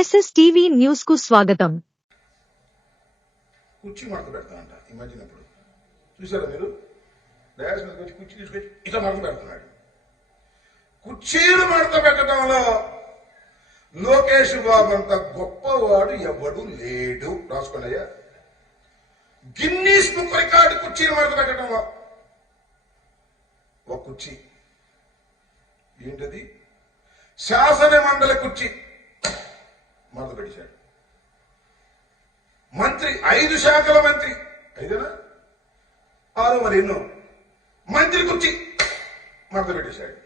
SS TV న్యూస్కు స్వాగతం. కుర్చీ మడత పెడతానంట ఈ మధ్యన ఇప్పుడు చూసారా మీరు? డయాస్ మీద వచ్చి కుర్చీ తీసుకొచ్చి ఇట్లా మడత పెడుతున్నాడు. కుర్చీలు మడత పెట్టడంలో లోకేష్ బాబు అంత గొప్పవాడు ఎవడు లేడు. రాసుకోండి అయ్యా. గిన్నీస్ బుక్ రికార్డు కుర్చీలు మడత పెట్టడంలో. ఒక కుర్చీ. ఏంటది? శాసన మండలి కుర్చీ. చేశాడు. మంత్రి ఐదు శాఖల మంత్రి. ఐదేనా? ఆరో మరి ఎన్నో? మంత్రి కుర్చీ మడత పెట్టేశాడు.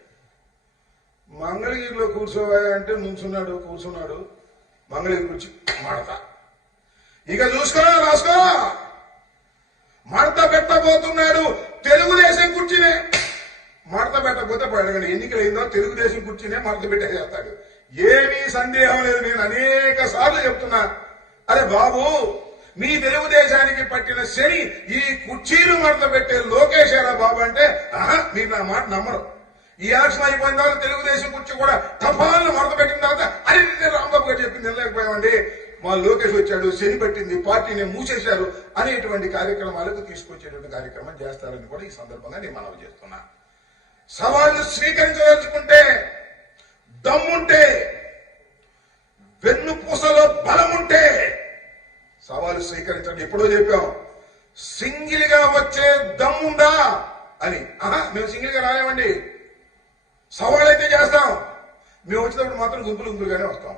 మంగళగిరిలో కూర్చోవా అంటే నుంచున్నాడు కూర్చున్నాడు. మంగళగిరి కుర్చీ మడత. ఇక చూసుకో రాసుకో. మడత పెట్టబోతున్నాడు తెలుగుదేశం కుర్చీనే. మడత పెట్టకపోతే పడగండి. ఎన్నికలు అయిందో తెలుగుదేశం కుర్చీనే మడత పెట్టేసేస్తాడు. ఏ సందేహం లేదు. నేను అనేక సార్లు చెప్తున్నా. అరే బాబు మీ తెలుగుదేశానికి పట్టిన శని ఈ కుర్చీలు మడత పెట్టే లోకేశారా బాబు అంటే ఆహా మీరు నా మాట నమ్మరు. ఈ యాక్షన్ అయిపోయిన తర్వాత తెలుగుదేశం కుర్చీ కూడా తపాలను మడత పెట్టిన తర్వాత అరే నేను రాంబాబు గారు చెప్పింది వినలేకపోయామండి మా లోకేష్ వచ్చాడు శని పెట్టింది పార్టీని మూసేశారు అనేటువంటి కార్యక్రమాలకు తీసుకొచ్చేటువంటి కార్యక్రమం చేస్తారని కూడా ఈ సందర్భంగా నేను మనవి చేస్తున్నా. సవాళ్ళు స్వీకరించదలుచుకుంటే సవాలు స్వీకరించండి. ఎప్పుడో చెప్పాం సింగిల్గా వచ్చే దమ్ముందా అని. ఆహా మేము సింగిల్గా రాలేమండి. సవాళ్ళు అయితే చేస్తాం. మేము వచ్చినప్పుడు మాత్రం గుంపులు గుంపులుగానే వస్తాం.